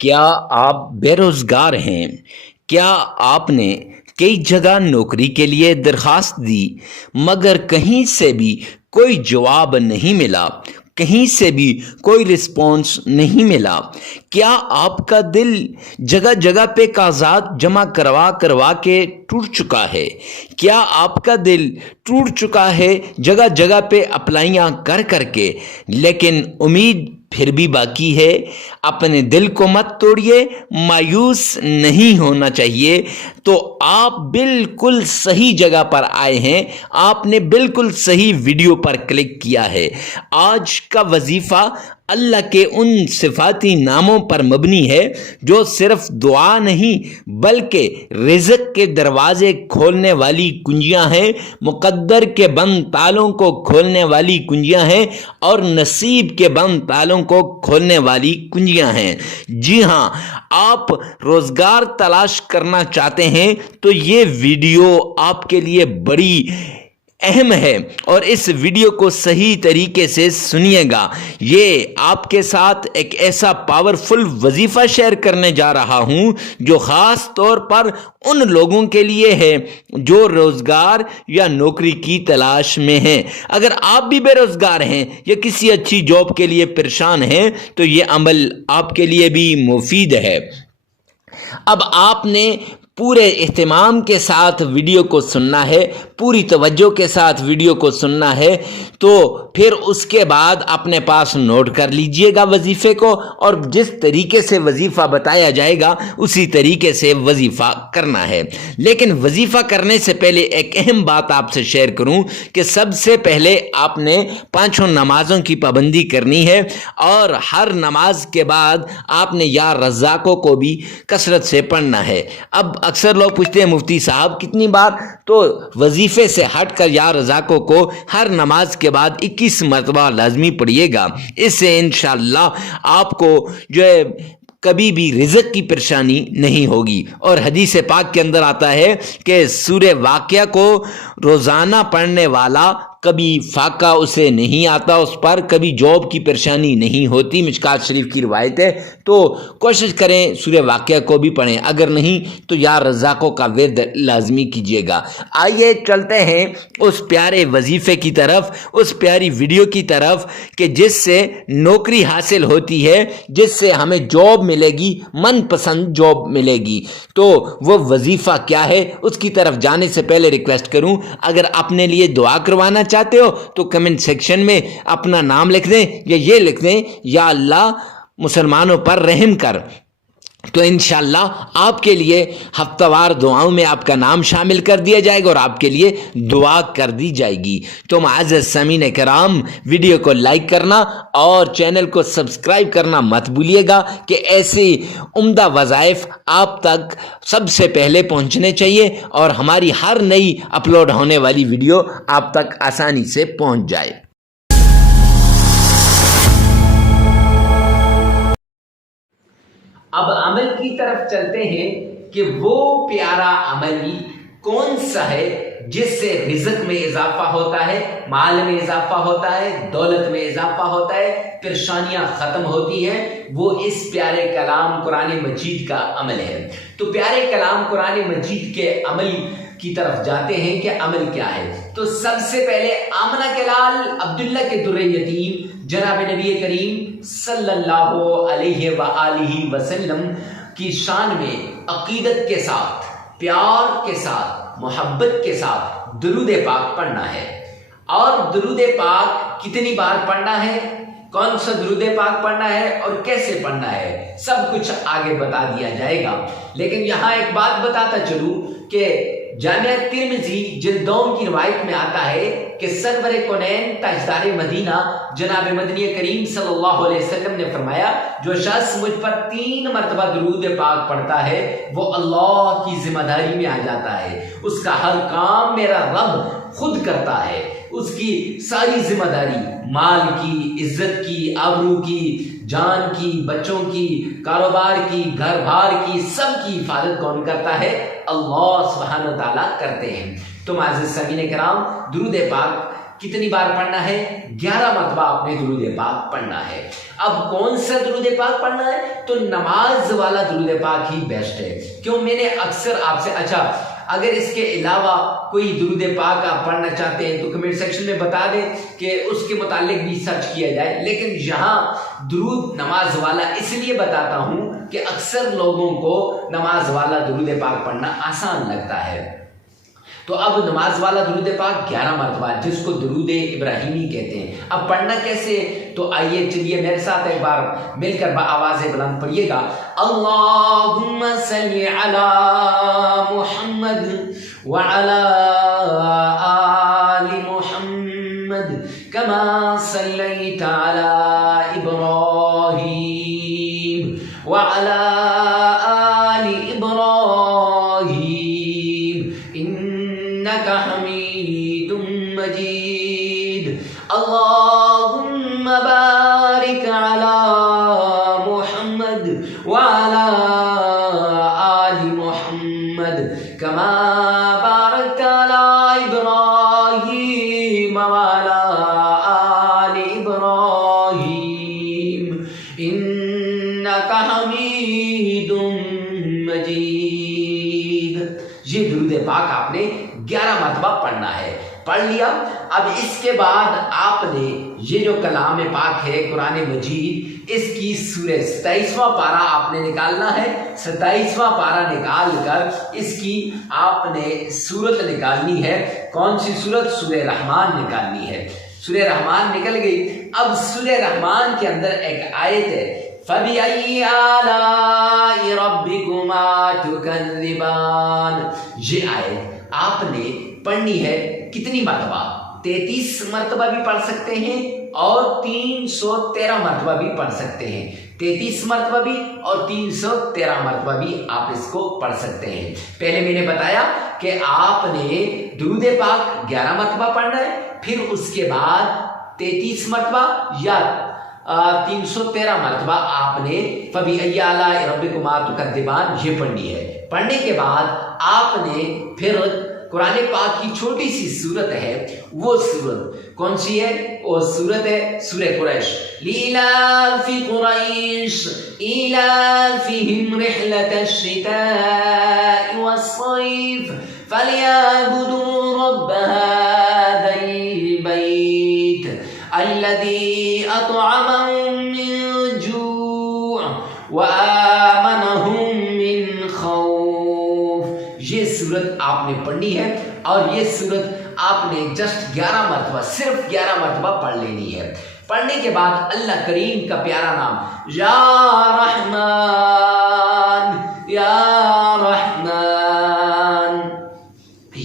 کیا آپ بے روزگار ہیں؟ کیا آپ نے کئی جگہ نوکری کے لیے درخواست دی مگر کہیں سے بھی کوئی جواب نہیں ملا، کہیں سے بھی کوئی رسپانس نہیں ملا؟ کیا آپ کا دل جگہ جگہ پہ کاغذات جمع کروا کے ٹوٹ چکا ہے؟ کیا آپ کا دل ٹوٹ چکا ہے جگہ جگہ پہ اپلائیاں کر کے، لیکن امید پھر بھی باقی ہے؟ اپنے دل کو مت توڑیے، مایوس نہیں ہونا چاہیے۔ تو آپ بالکل صحیح جگہ پر آئے ہیں، آپ نے بالکل صحیح ویڈیو پر کلک کیا ہے۔ آج کا وظیفہ اللہ کے ان صفاتی ناموں پر مبنی ہے جو صرف دعا نہیں بلکہ رزق کے دروازے کھولنے والی کنجیاں ہیں، مقدر کے بند تالوں کو کھولنے والی کنجیاں ہیں اور نصیب کے بند تالوں کو کھولنے والی کنجیاں ہیں۔ جی ہاں، آپ روزگار تلاش کرنا چاہتے ہیں تو یہ ویڈیو آپ کے لیے بڑی اہم ہے اور اس ویڈیو کو صحیح طریقے سے سنیے گا۔ یہ آپ کے ساتھ ایک ایسا پاورفل وظیفہ شیئر کرنے جا رہا ہوں جو خاص طور پر ان لوگوں کے لیے ہے جو روزگار یا نوکری کی تلاش میں ہیں۔ اگر آپ بھی بے روزگار ہیں یا کسی اچھی جاب کے لیے پریشان ہیں تو یہ عمل آپ کے لیے بھی مفید ہے۔ اب آپ نے پورے اہتمام کے ساتھ ویڈیو کو سننا ہے، پوری توجہ کے ساتھ ویڈیو کو سننا ہے، تو پھر اس کے بعد اپنے پاس نوٹ کر لیجئے گا وظیفے کو، اور جس طریقے سے وظیفہ بتایا جائے گا اسی طریقے سے وظیفہ کرنا ہے۔ لیکن وظیفہ کرنے سے پہلے ایک اہم بات آپ سے شیئر کروں کہ سب سے پہلے آپ نے 5 نمازوں کی پابندی کرنی ہے، اور ہر نماز کے بعد آپ نے یا رزاقوں کو بھی کثرت سے پڑھنا ہے۔ اب اکثر لوگ پوچھتے ہیں مفتی صاحب کتنی بار؟ تو وظیفے سے ہٹ کر یا رزاقوں کو ہر نماز کے بعد 21 مرتبہ لازمی پڑھیے گا۔ اس سے انشاءاللہ آپ کو جو ہے کبھی بھی رزق کی پریشانی نہیں ہوگی۔ اور حدیث پاک کے اندر آتا ہے کہ سورہ واقعہ کو روزانہ پڑھنے والا کبھی فاقہ اسے نہیں آتا، اس پر کبھی جاب کی پریشانی نہیں ہوتی، مشکات شریف کی روایت ہے۔ تو کوشش کریں سورہ واقعہ کو بھی پڑھیں، اگر نہیں تو یا رزاقوں کا ورد لازمی کیجیے گا۔ آئیے چلتے ہیں اس پیارے وظیفے کی طرف، اس پیاری ویڈیو کی طرف کہ جس سے نوکری حاصل ہوتی ہے، جس سے ہمیں جاب ملے گی، من پسند جاب ملے گی۔ تو وہ وظیفہ کیا ہے اس کی طرف جانے سے پہلے ریکویسٹ کروں، اگر اپنے لیے دعا کروانا چاہتے ہو تو کمنٹ سیکشن میں اپنا نام لکھ دیں یا یہ لکھ دیں یا اللہ مسلمانوں پر رحم کر، تو انشاءاللہ آپ کے لیے ہفتہ وار دعاؤں میں آپ کا نام شامل کر دیا جائے گا اور آپ کے لیے دعا کر دی جائے گی۔ تو معزز سامعین کرام، ویڈیو کو لائک کرنا اور چینل کو سبسکرائب کرنا مت بھولیے گا کہ ایسی عمدہ وظائف آپ تک سب سے پہلے پہنچنے چاہیے اور ہماری ہر نئی اپلوڈ ہونے والی ویڈیو آپ تک آسانی سے پہنچ جائے۔ اب عمل کی طرف چلتے ہیں کہ وہ پیارا عمل کون سا ہے جس سے رزق میں اضافہ ہوتا ہے، مال میں اضافہ ہوتا ہے، دولت میں اضافہ ہوتا ہے، پریشانیاں ختم ہوتی ہیں۔ وہ اس پیارے کلام قرآن مجید کا عمل ہے۔ تو پیارے کلام قرآن مجید کے عمل کی طرف جاتے ہیں کہ عمل کیا ہے۔ تو سب سے پہلے آمنہ کے لال عبداللہ کے در یتیم جناب نبی کریم صلی اللہ علیہ وآلہ وسلم کی شان میں عقیدت کے ساتھ، پیار کے ساتھ، محبت کے ساتھ درود پاک پڑھنا ہے۔ اور درود پاک کتنی بار پڑھنا ہے، کون سا درود پاک پڑھنا ہے اور کیسے پڑھنا ہے، سب کچھ آگے بتا دیا جائے گا۔ لیکن یہاں ایک بات بتاتا چلوں کہ جامعہ ترمذی جلد 2 کی روایت میں آتا ہے کہ سرور کونین تاجدار مدینہ جناب مدنی کریم صلی اللہ علیہ وسلم نے فرمایا، جو شخص مجھ پر 3 مرتبہ درود پاک پڑھتا ہے وہ اللہ کی ذمہ داری میں آ جاتا ہے، اس کا ہر کام میرا رب خود کرتا ہے، اس کی ساری ذمہ داری مال کی، عزت کی، آبرو کی، جان کی، بچوں کی، کاروبار کی، گھر بار کی، سب کی حفاظت کون کرتا ہے؟ اللہ سبحانہ و تعالیٰ کرتے ہیں۔ تو معزز سامعین کرام، درود پاک کتنی بار پڑھنا ہے؟ 11 مرتبہ آپ نے درود پاک پڑھنا ہے۔ اب کون سا درود پاک پڑھنا ہے؟ تو نماز والا درود پاک ہی بیسٹ ہے۔ کیوں؟ میں نے اکثر آپ سے اگر اس کے علاوہ کوئی درود پاک آپ پڑھنا چاہتے ہیں تو کمنٹ سیکشن میں بتا دیں کہ اس کے متعلق بھی سرچ کیا جائے، لیکن یہاں درود نماز والا اس لیے بتاتا ہوں کہ اکثر لوگوں کو نماز والا درود پاک پڑھنا آسان لگتا ہے۔ تو اب نماز والا درود پاک 11 مرتبہ، جس کو درود ابراہیمی کہتے ہیں۔ اب پڑھنا کیسے؟ تو آئیے چلیے میرے ساتھ ایک بار مل کر بآواز بلند پڑھیے گا۔ اللہم صلی علی محمد وعلی آل محمد کما صلیت علی ابراہیم وعلی آل ابراہیم انک حمید مجید۔ اللہم بارک علی محمد وعلی آل محمد کما بارکت علی ابراہیم وعلی آل ابراہیم انک حمید مجید۔ یہ درود پاک آپ نے 11 مرتبہ پڑھنا ہے۔ پڑھ لیا؟ اب اس کے بعد آپ نے یہ جو کلام پاک ہے قرآن مجید، اس کی سورہ 27واں پارہ آپ نے نکالنا ہے۔ 27واں پارہ نکال کر اس کی آپ نے سورت نکالنی ہے۔ کون سی سورت؟ سورہ رحمان نکالنی ہے۔ سورہ رحمان نکل گئی۔ اب سورہ رحمان کے اندر ایک آیت ہے، فَبِأَيِّ آلَاءِ رَبِّكُمَا تُكَذِّبَانِ۔ یہ آیت آپ نے پڑھنی ہے کتنی مرتبہ؟ 33 مرتبہ بھی پڑھ سکتے ہیں اور 313 مرتبہ بھی پڑھ سکتے ہیں۔ 33 مرتبہ بھی اور 313 مرتبہ بھی آپ اس کو پڑھ سکتے ہیں۔ پہلے میں نے بتایا کہ آپ نے درود پاک 11 مرتبہ پڑھنا ہے، پھر اس کے بعد 33 مرتبہ یا 313 مرتبہ آپ نے فَبِأَيِّ آلَاءِ رَبِّكُمَا تُكَذِّبَانِ یہ پڑھنی ہے۔ پڑھنے کے بعد آپ نے پھر قرآن پاک کی چھوٹی سی سورت ہے، وہ سورت کون سی ہے؟ وہ سورت ہے سورہ قریش۔ لِإِلَافِ قُرَيْشٍ إِلَافِهِمْ رِحْلَةَ الشِّتَاءِ وَالصَّيْفِ فَلْيَعْبُدُوا رَبَّ هَذَا الْبَيْتِ الَّذِي أَطْعَمَهُم مِّن جُوعٍ وَآمَنَهُم مِّن خوف۔ یہ سورت آپ نے پڑھنی ہے اور یہ سورت آپ نے جسٹ 11 مرتبہ، صرف 11 مرتبہ پڑھ لینی ہے۔ پڑھنے کے بعد اللہ کریم کا پیارا نام یا رحمان یا رحمان،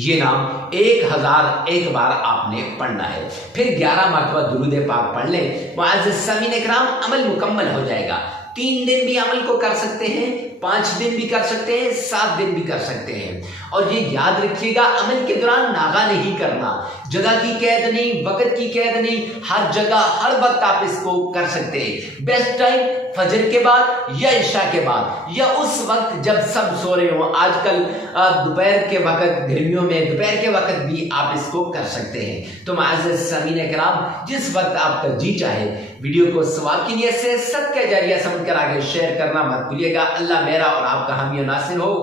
یہ نام 1001 بار آپ نے پڑھنا ہے۔ پھر 11 مرتبہ درود پاک پڑھ لیں۔ معزز سامعین اکرام، عمل مکمل ہو جائے گا۔ 3 دن بھی عمل کو کر سکتے ہیں، 5 دن بھی کر سکتے ہیں، 7 دن بھی کر سکتے ہیں۔ اور یہ یاد رکھیے گا، عمل کے دوران ناغہ نہیں کرنا، جگہ کی قید نہیں، وقت کی قید نہیں، ہر جگہ ہر وقت آپ اس کو کر سکتے ہیں۔ بیسٹ ٹائم فجر کے بعد یا عشاء کے بعد یا اس وقت جب سب سو رہے ہوں۔ آج کل دوپہر کے وقت، گرمیوں میں دوپہر کے وقت بھی آپ اس کو کر سکتے ہیں۔ تو معزز سامعین اکرام، جس وقت آپ کا جی چاہے ویڈیو کو ثواب کی نیت سے صدقہ جاریہ سمجھ کر آگے شیئر کرنا مت بھولیے گا۔ اللہ میرا اور آپ کا حامی و ناصر ہو۔